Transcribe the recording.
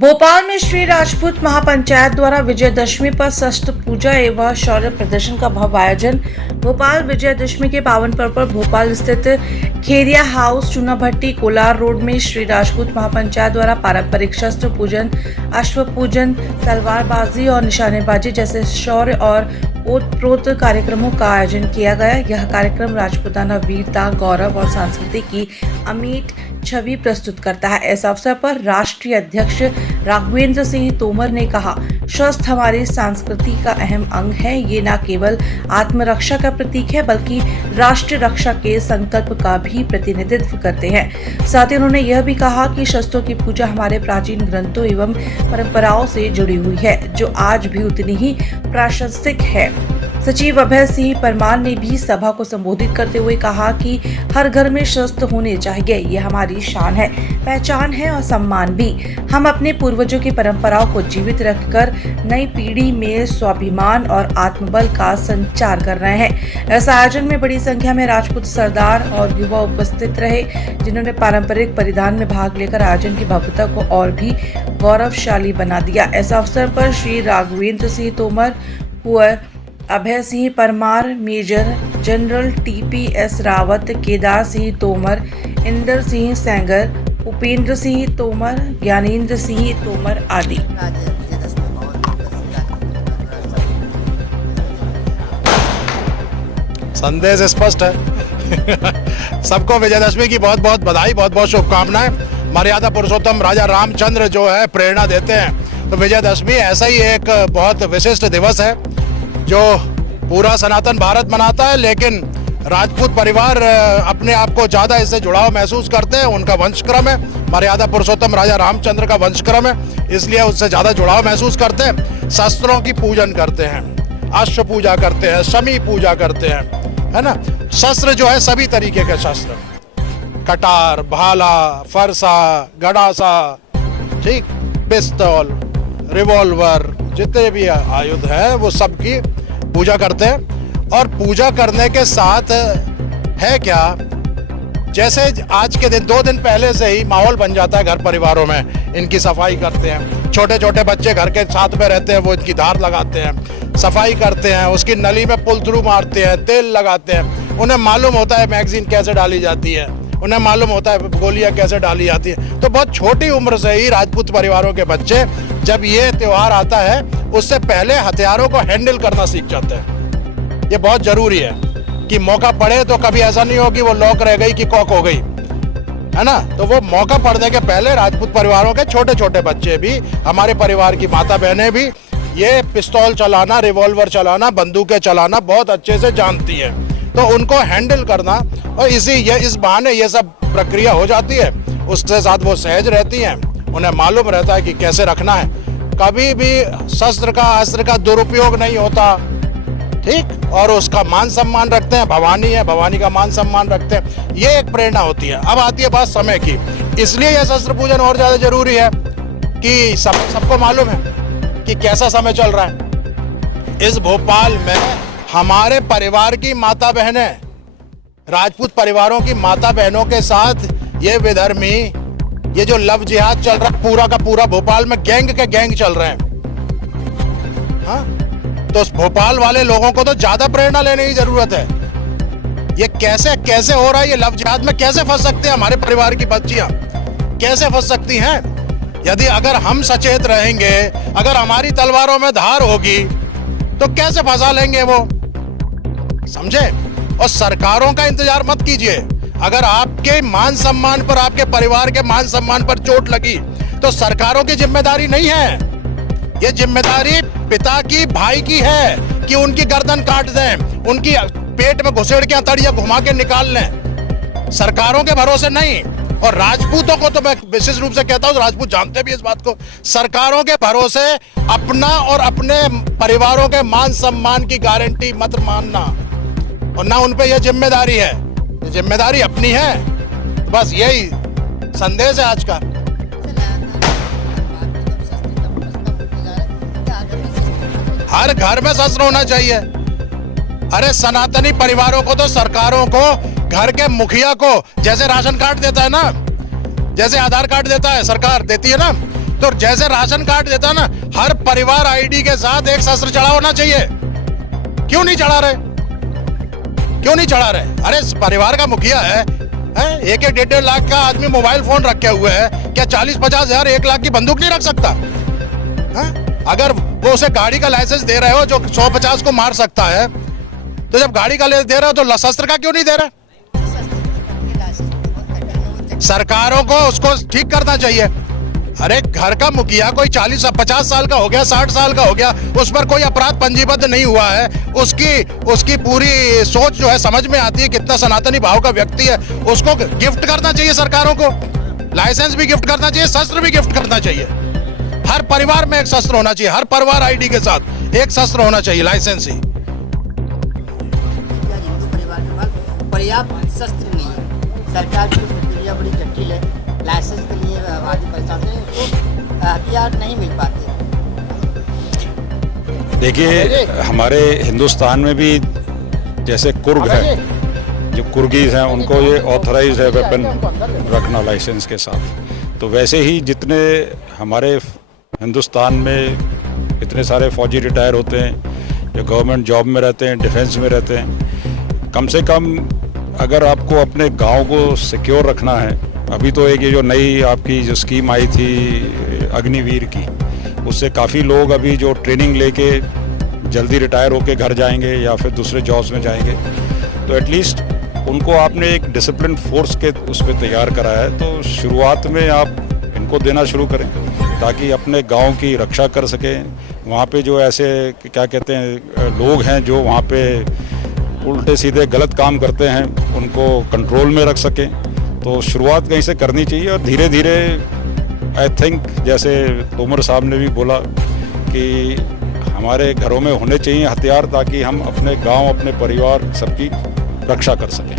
भोपाल में श्री राजपूत महापंचायत द्वारा विजयदशमी पर शस्त्र पूजा एवं शौर्य प्रदर्शन का भव्य आयोजन। भोपाल विजयदशमी के पावन पर्व पर भोपाल स्थित खेरिया हाउस चूनाभट्टी कोलार रोड में श्री राजपूत महापंचायत द्वारा पारंपरिक शस्त्र पूजन, अश्व पूजन, तलवारबाजी और निशानेबाजी जैसे शौर्य और ओतप्रोत कार्यक्रमों का आयोजन किया गया। यह कार्यक्रम राजपूताना वीरता, गौरव और संस्कृति की अमिट छवि प्रस्तुत करता है। इस अवसर पर राष्ट्रीय अध्यक्ष राघवेंद्र सिंह तोमर ने कहा, शस्त्र हमारी संस्कृति का अहम अंग है। ये न केवल आत्मरक्षा का प्रतीक है बल्कि राष्ट्र रक्षा के संकल्प का भी प्रतिनिधित्व करते हैं। साथ ही उन्होंने यह भी कहा कि शस्त्रों की पूजा हमारे प्राचीन ग्रंथों एवं परंपराओं से जुड़ी हुई है, जो आज भी उतनी ही प्रासंगिक है। सचिव अभय सिंह परमार ने भी सभा को संबोधित करते हुए कहा कि हर घर में शस्त्र होने चाहिए। ये हमारी शान है, पहचान है और सम्मान भी। हम अपने पूर्वजों की परंपराओं को जीवित रखकर नई पीढ़ी में स्वाभिमान और आत्मबल का संचार कर रहे हैं। इस आयोजन में बड़ी संख्या में राजपूत सरदार और युवा उपस्थित रहे, जिन्होंने पारंपरिक परिधान में भाग लेकर आयोजन की भव्यता को और भी गौरवशाली बना दिया। इस अवसर पर Shri Raghavendra Singh Tomar, Kunwar Abhay Singh Parmar, major general TPS Rawat, Kedar Singh Tomar, Inder Singh Sengar, Upendra Singh Tomar, Gyanendra Singh Tomar आदि। संदेश स्पष्ट है। सबको विजयदशमी की बहुत बहुत बधाई, बहुत बहुत शुभकामनाएं। मर्यादा पुरुषोत्तम राजा रामचंद्र जो है प्रेरणा देते हैं, तो विजयदशमी ऐसा ही एक बहुत विशिष्ट दिवस है जो पूरा सनातन भारत मनाता है, लेकिन राजपूत परिवार अपने आप को ज़्यादा इससे जुड़ाव महसूस करते हैं। उनका वंशक्रम है, मर्यादा पुरुषोत्तम राजा रामचंद्र का वंशक्रम है, इसलिए उससे ज़्यादा जुड़ाव महसूस करते हैं। शस्त्रों की पूजन करते हैं, अश्व पूजा करते हैं, शमी पूजा करते हैं, है ना। शस्त्र जो है सभी तरीके के शस्त्र, कटार, भाला, फरसा, गड़ासा, ठीक, पिस्तौल, रिवॉल्वर, जितने भी आयुध है वो सब की पूजा करते हैं। और पूजा करने के साथ है क्या, जैसे आज के दिन 2 दिन पहले से ही माहौल बन जाता है घर परिवारों में। इनकी सफाई करते हैं, छोटे छोटे बच्चे घर के साथ में रहते हैं, वो इनकी धार लगाते हैं, सफाई करते हैं, उसकी नली में पुल थ्रू मारते हैं, तेल लगाते हैं। उन्हें मालूम होता है मैगजीन कैसे डाली जाती है, उन्हें मालूम होता है गोलियां कैसे डाली जाती है। तो बहुत छोटी उम्र से ही राजपूत परिवारों के बच्चे जब ये त्योहार आता है उससे पहले हथियारों को हैंडल करना सीख जाते हैं। ये बहुत जरूरी है कि मौका पड़े तो कभी ऐसा नहीं हो कि वो लॉक रह गई कि कॉक हो गई, है ना। तो वो मौका पड़ने के पहले राजपूत परिवारों के छोटे छोटे बच्चे भी, हमारे परिवार की माता बहनें भी ये पिस्तौल चलाना, रिवॉल्वर चलाना, बंदूकें चलाना बहुत अच्छे से जानती है। तो उनको हैंडल करना और इस बहाने ये सब प्रक्रिया हो जाती है, उसके साथ वो सहज रहती हैं, उन्हें मालूम रहता है कि कैसे रखना है। कभी भी शस्त्र का, अस्त्र का दुरुपयोग नहीं होता, ठीक, और उसका मान सम्मान रखते हैं। भवानी है, भवानी का मान सम्मान रखते हैं, ये एक प्रेरणा होती है। अब आती है बात समय की, इसलिए यह शस्त्र पूजन और ज्यादा जरूरी है कि सबको मालूम है कि कैसा समय चल रहा है। इस भोपाल में हमारे परिवार की माता बहनें, राजपूत परिवारों की माता बहनों के साथ ये विधर्मी, ये जो लव जिहाद चल रहा है, पूरा का पूरा भोपाल में गैंग के गैंग चल रहे हैं। हाँ, तो भोपाल वाले लोगों को तो ज्यादा प्रेरणा लेने की जरूरत है। ये कैसे कैसे हो रहा है, ये लव जिहाद में कैसे फंस सकते हैं हमारे परिवार की बच्चियां, कैसे फंस सकती हैं। यदि अगर हम सचेत रहेंगे, अगर हमारी तलवारों में धार होगी तो कैसे फंसा लेंगे वो, समझे। और सरकारों का इंतजार मत कीजिए। अगर आपके मान सम्मान पर, आपके परिवार के मान सम्मान पर चोट लगी तो सरकारों की जिम्मेदारी नहीं है, ये जिम्मेदारी पिता की, भाई की है कि उनकी गर्दन काट दें, उनकी पेट में घुसेड़ के अतड़ियां घुमा के निकाल लें, सरकारों के भरोसे नहीं। और राजपूतों को तो मैं विशेष रूप से कहता हूं, राजपूत जानते भी इस बात को, सरकारों के भरोसे अपना और अपने परिवारों के मान सम्मान की गारंटी मत मानना, और ना उन पे यह जिम्मेदारी है, ये जिम्मेदारी अपनी है। तो बस यही संदेश है आज का। हर घर में शस्त्र होना चाहिए। अरे सनातनी परिवारों को तो, सरकारों को, घर के मुखिया को, जैसे राशन कार्ड देता है ना, जैसे आधार कार्ड देता है सरकार, देती है ना, तो जैसे राशन कार्ड देता ना, हर परिवार आईडी के साथ एक शस्त्र चढ़ा होना चाहिए। क्यों नहीं चढ़ा रहे? क्यों नहीं चढ़ा रहे? अरे परिवार का मुखिया है, एक एक 1.5 लाख का आदमी मोबाइल फोन रखे हुए है, क्या 40-50 हजार 1 लाख की बंदूक नहीं रख सकता? अगर वो उसे गाड़ी का लाइसेंस दे रहे हो जो 150 को मार सकता है, तो जब गाड़ी का दे रहे हो तो शस्त्र का क्यों नहीं दे रहे? सरकारों को उसको ठीक करना चाहिए। अरे घर का मुखिया कोई 40-50 साल का हो गया, 60 साल का हो गया, उस पर कोई अपराध पंजीबद्ध नहीं हुआ है, उसकी पूरी सोच जो है समझ में आती है, कितना सनातनी भाव का व्यक्ति है, उसको गिफ्ट करना चाहिए सरकारों को। लाइसेंस भी गिफ्ट करना चाहिए, शस्त्र भी गिफ्ट करना चाहिए। हर परिवार में एक शस्त्र होना चाहिए, हर परिवार आईडी के साथ एक शस्त्र होना चाहिए, लाइसेंस ही। हिंदू परिवार के पास पर्याप्त शस्त्र नहीं है, सरकार की प्रक्रिया बड़ी जटिल है, लाइसेंस के लिए आदि परेशान है, उसको हथियार नहीं मिल पाते। देखिए, हमारे हिंदुस्तान में भी जैसे कुर्ग है, जो कुर्गीज हैं उनको ये ऑथराइज है वेपन रखना लाइसेंस के साथ। तो वैसे ही जितने हमारे हिंदुस्तान में इतने सारे फौजी रिटायर होते हैं, जो गवर्नमेंट जॉब में रहते हैं, डिफेंस में रहते हैं, कम से कम अगर आपको अपने गांव को सिक्योर रखना है, अभी तो एक ये जो नई आपकी जो स्कीम आई थी अग्निवीर की, उससे काफ़ी लोग अभी जो ट्रेनिंग लेके जल्दी रिटायर होके घर जाएंगे या फिर दूसरे जॉब्स में जाएंगे, तो एटलीस्ट उनको आपने एक डिसिप्लिन फोर्स के उस पर तैयार करा है। तो शुरुआत में आप इनको देना शुरू करें ताकि अपने गांव की रक्षा कर सकें। वहाँ पे जो ऐसे क्या कहते हैं लोग हैं जो वहाँ पे उल्टे सीधे गलत काम करते हैं, उनको कंट्रोल में रख सकें। तो शुरुआत कहीं से करनी चाहिए और धीरे धीरे आई थिंक जैसे तोमर साहब ने भी बोला कि हमारे घरों में होने चाहिए हथियार, ताकि हम अपने गांव, अपने परिवार सबकी रक्षा कर सकें।